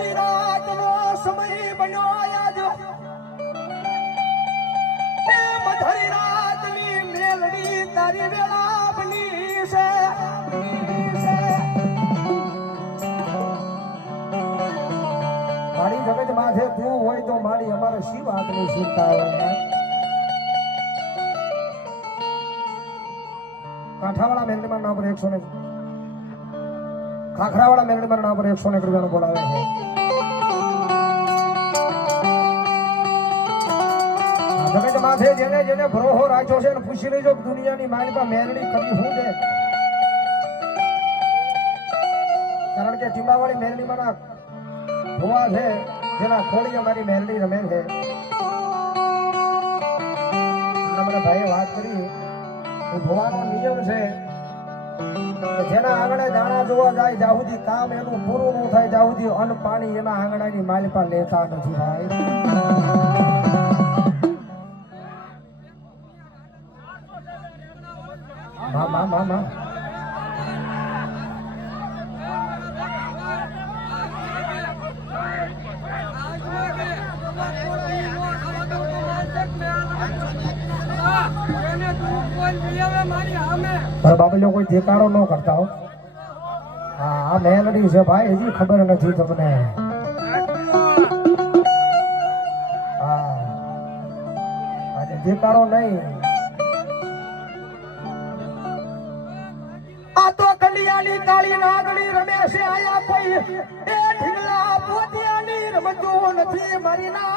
મધરી રાતનો સમય બન્યો આજ એ મધરી રાતની મેલડી તારી વેળા બની છે મારી જગત માથે તું હોય તો મારી અમારે શી વાતની ચિંતા હોય કાંઠાવાળા મેલડીમાં નામ પર 100 ને ખાખરાવાળા મેલડીમાં નામ પર 100 ને રૂપિયાનો બોલાવે છે જગત માથે જેને જેને ભરોહો રાખ્યો છે ને પૂછી લેજો દુનિયાની માલિકા મેલડી કરી શું છે કારણ કે ટીમાવાળી મેલડીમાં ભુવા છે જેના ખોડી અમારી મેલડી રમે છે અમારા ભાઈએ વાત કરી ભુવાનો નિયમ છે જેના આંગણે દાણા જોવા જાય જ્યાં સુધી કામ એનું પૂરું ન થાય જ્યાં સુધી અન્ન પાણી એના આંગણાની માલિકા લેતા નથી ભાઈ માં બાબા કોઈ ઠેકાણો ન કરતા હો હા આ મેલડી છે ભાઈ હજી ખબર નથી તમને હા આજે ઠેકાણો નહીં આ તો કલિયાની કાળી નાગણી રમે છે આયા કોઈ એ ઢીંગલા પોતિયાની રમતો નથી મારી ના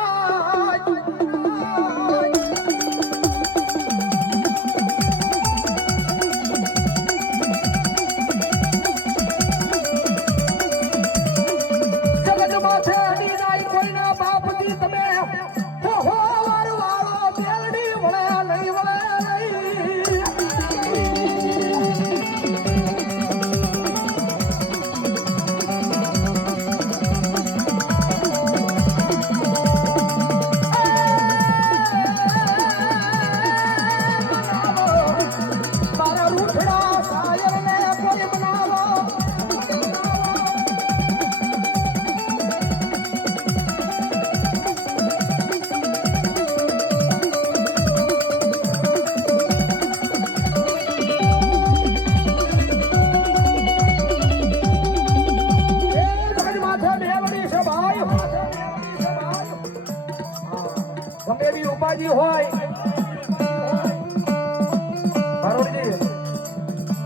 ઉપાજી હોય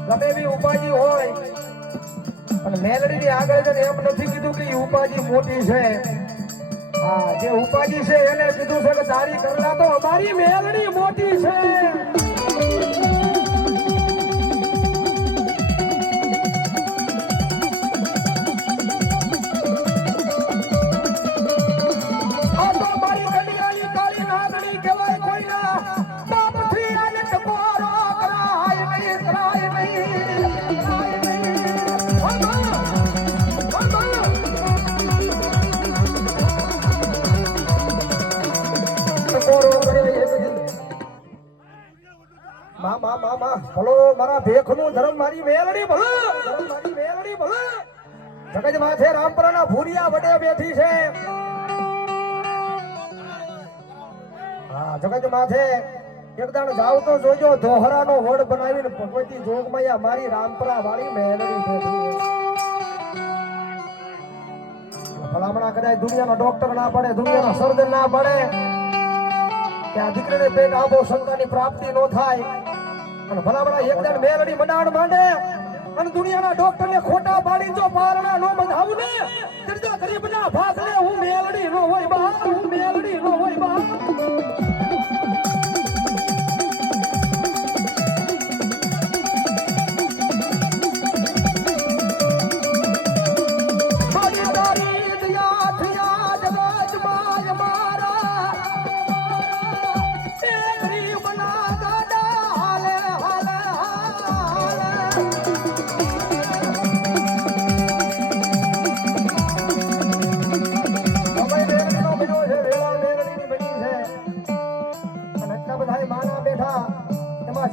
ગમે એવી ઉપાજી હોય અને મેલડી ની આગળ એમ નથી કીધું કે ઉપાજી મોટી છે હા જે ઉપાજી છે એને કીધું છે કે તારી કરલા તો અમારી મેલડી મોટી છે ભલો મારા ભેખનું ધર્મ મારી મેલડી ભલો મારી મેલડી ભલો જગત માથે રામપરાના ભૂરિયા વડે બેઠી છે હા જગત માથે એકદાણ જાવ તો જોજો દોહરાનો વડ બનાવીને ભગવતી જોગમાયા મારી રામપરા વાળી મેલડી બેઠી ભલામણા કદાચ દુનિયાનો ડોક્ટર ના પડે દુનિયાનો સર્જન ના પડે કે આ દીકરીને પેટ આબો શંકાની પ્રાપ્તિ ન થાય અને ભલામણા એકદમ મેલડી મંડાણ માંડે અને દુનિયાના ડોક્ટર ને ખોટા પાડી જો પારણા નો બંધાવું ને ત્રીજા ગરીબના ભાગલે હું મેલડી નો હોય બા હું મેલડી નો હોય બા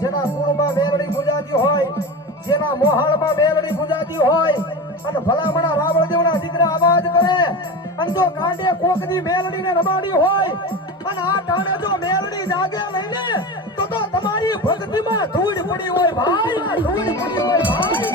જેના કુળમાં મેલડી પૂજાતી હોય જેના મોહાળમાં મેલડી પૂજાતી હોય અને ભલામણા રાવણ દેવના દીકરા અવાજ કરે અને જો કાંડે કોકની મેલડીને રમાડી હોય અને આ ટાણે જો મેલડી જાગે લઈને તો તમારી ભક્તિમાં ધૂળ પડી હોય ભાઈ, ધૂળ પડી હોય ભાઈ.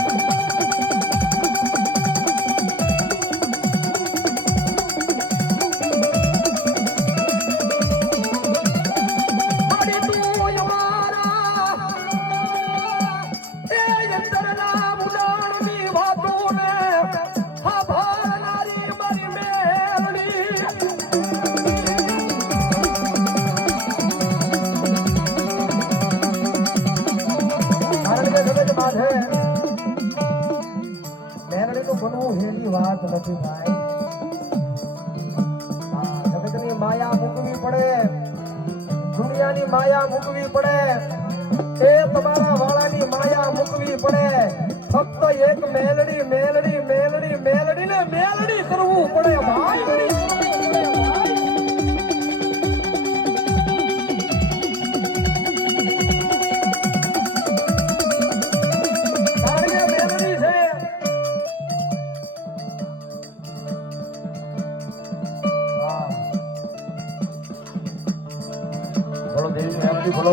વાત નથી ભાઈ. જગતની માયા મૂકવી પડે, દુનિયાની માયા મૂકવી પડે, એ તમારા વાળાની માયા મૂકવી પડે. ફક્ત એક મેલડી મેલડી મેલડી મેલડી ને મેલડી કરવું પડે ભાઈ. બોલો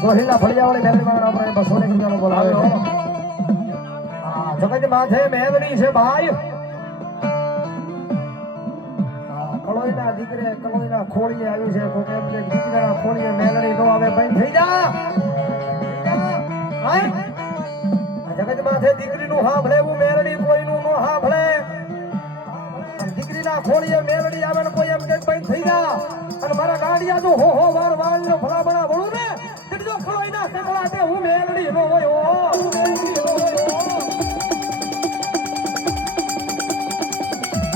ગોહિલા ફળિયા વાળી મેલડી માં આપણે 200 રૂપિયાનો બોલાવે છે. હા જગત માથે મેલડી છે ભાઈ. કલોઈના દીકરે કલોઈના ખોળીએ આવી છે. કોઈ એમ કે દીકરાના ખોળીએ મેલડી નો આવે ભાઈ થઈ જા. જગત માથે દીકરીનું સાંભળે એવું મેલડી કોઈનું નો સાંભળે. દીકરીના ખોળીએ મેલડી આવે ને કોઈ એમ કે ભાઈ થઈ જા. અને મારા ગાડિયા જો હો વાર વાળ નો ભલામણા વળું ને જો ખલોઈના કકડા તે